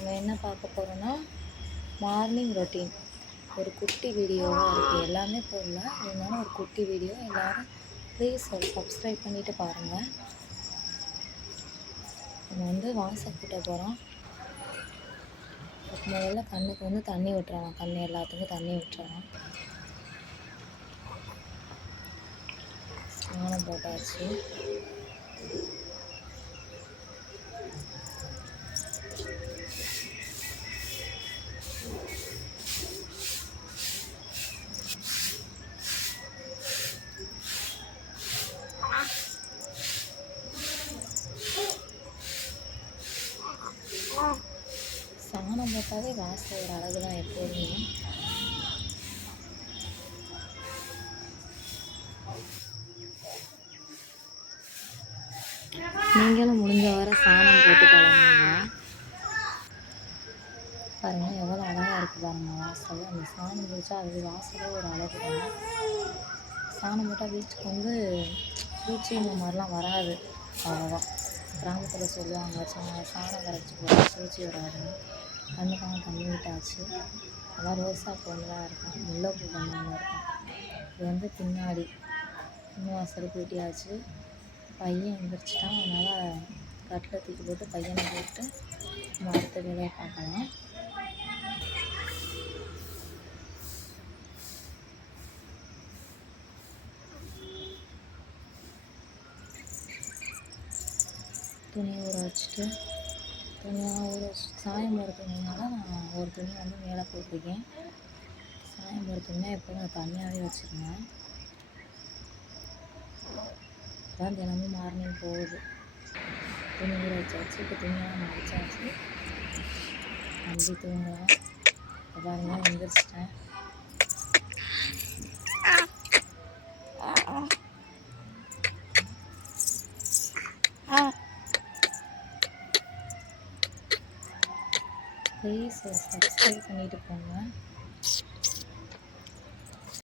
நம்ம என்ன பார்க்க போகிறோன்னா மார்னிங் ரொட்டீன். ஒரு குட்டி வீடியோவாக இருக்குது, எல்லாமே போடல, இருந்தாலும் ஒரு குட்டி வீடியோ. எல்லோரும் ப்ளீஸ் சப்ஸ்கிரைப் பண்ணிவிட்டு பாருங்கள். நம்ம வாசல் கூட்ட போகிறோம். முதல்ல கண்ணுக்கு தண்ணி விட்டுறலாம், கண் எல்லாத்துக்கும் தண்ணி விட்டுறலாம். ஸ்நானம் போட்டாச்சு. சாணம் போட்டாலே வாசல் ஒரு அழகு தான் எப்போதுமே. நீங்களும் முடிஞ்ச வர சாணம் போட்டு பழகுங்க. பாருங்கள் எவ்வளோ அழகாக இருக்குது பாருங்கள் வாசல். அந்த சாணம் பிடிச்சா அது வாசலே ஒரு அழகு தான். சாணம் போட்டால் வீட்டுக்கு பூச்சி இந்த மாதிரிலாம் வராது அவ்வளோதான். கிராமத்தில் சொல்லுவாங்க சாணம் கரைச்சி போட பூச்சி வராதுன்னு. கண்ணுக்காக தண்ணி விட்டாச்சு. அதான் ரோசா பொண்ணெலாம் இருக்கும், முல்லைப்பூ பொண்ணு இருக்கும். இது பின்னாடி இன்னும் வாசல் கூட்டியாச்சு. பையன் எழுந்திரிச்சிட்டான், அதனால் கட்டில் தூக்கி போட்டு பையனை போட்டு நம்ம அடுத்த வேலையை பார்க்கலாம். துணியை ஊற வச்சுட்டு துணியெல்லாம் ஊற வச்சு சாயம் போகிற துணினால நான் ஒரு துணி மேலே போட்டிருக்கேன். சாயம் போகிற துணியாக எப்போதும் தனியாகவே வச்சுருந்தேன். அதான் தினமும் மார்னிங் போகுது. துணி ஊற வச்சாச்சு. இப்போ துணியெல்லாம் மடிச்சாச்சு. நம்பி தூங்கலாம். இப்போ பாருங்கள் எழுந்திரிச்சிட்டேன். ப்ளீஸ் சப்ஸ்கிரைப் பண்ணிவிட்டு போங்க.